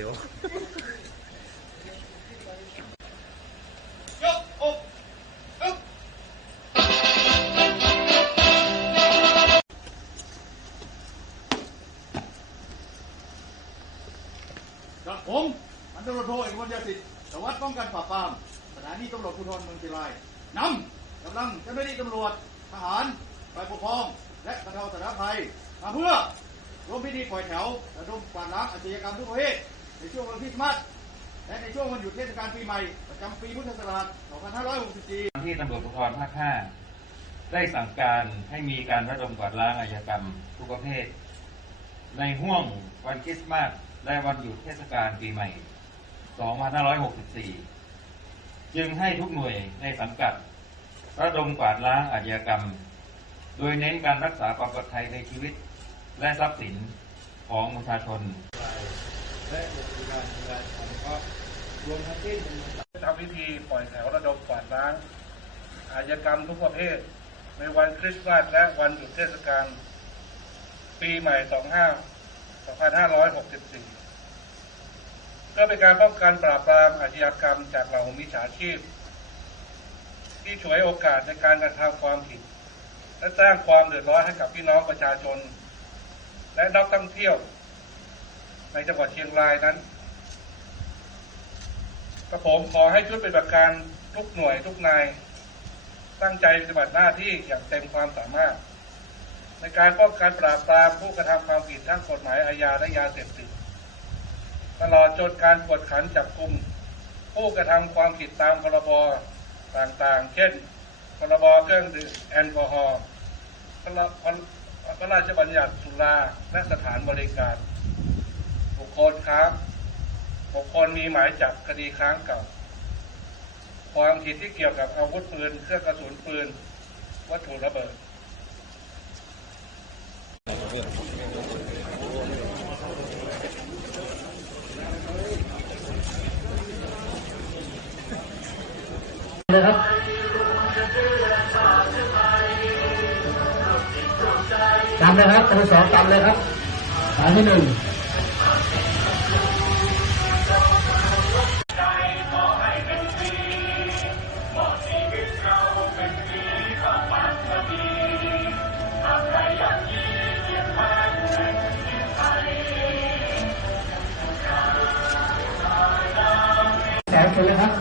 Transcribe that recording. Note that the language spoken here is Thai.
เร็วยกอกอึ๊บกับผมพันตำรวจโทเอกมลยสิทธิ์สารวัสดิ์ป้องกันปราบปรามสถานีตำรวจภูธรเมืองเชียงรายนำกำลังเจ้าหน้าที่ตำรวจทหารฝ่ายปกครอง และบรรเทาสาธารณภัยมาเพื่อร่วมพิธีปล่อยแถวระดมกวาดล้างอาชญากรรมทุกประเภท ในช่วงวันคริสต์มาสและในช่วงวันหยุดเทศกาลปีใหม่ ประจำปีพุทธศักราช 2564 ที่ตำรวจภูธรภาค 5 ได้สั่งการให้มีการระดมกวาดล้างอาชญากรรมทุกประเภท ในห่วงวันคริสต์มาสและวันหยุดเทศกาลปีใหม่ 2564 จึงให้ทุกหน่วยในสังกัด ระดมกวาดล้างอาชญากรรม โดยเน้นการรักษาความปลอดภัยในชีวิต และทรัพย์สินของประชาชน และบริการกาสงเคราะห์รวมทั้งสิ้นทำพิธีปล่อยแถวระดมกวาดล้างอาชญากรรมทุกประเภท ในวันคริสต์มาสและวันหยุดเทศกาลปีใหม่ 25 2564เพื่อเป็นการป้องกันปราบปรามอาชญากรรมจากเหล่ามิจฉาชีพ ที่ฉวยโอกาสในการกระทำความผิด และสร้างความเดือดร้อนให้กับพี่น้องประชาชน และนักท่องเที่ยว ในจังหวัดเชียงรายนั้นกระผมขอให้ชุดปฏิบัติการทุกหน่วยทุกนาย ตั้งใจปฏิบัติหน้าที่อย่างเต็มความสามารถ ในการป้องกันปราบปรามผู้กระทำความผิดทั้งกฎหมายอาญาและยาเสพติดตลอดจนการกวดขันจับกลุ่มผู้กระทำความผิดตามพรบต่างๆ เช่น พรบเครื่องดื่มแอลกอฮอล์พระราชบัญญัติสุราและสถานบริการ ลค้างบุคคลมีหมายจับคดีค้างเก่า ความผิดที่เกี่ยวกับอาวุธปืน เครื่องกระสุนปืน วัตถุระเบิดนะครับจำเลยครับตัวสองจำเลยครับสายที่หนึ่ง แสงเชิญเลยครับ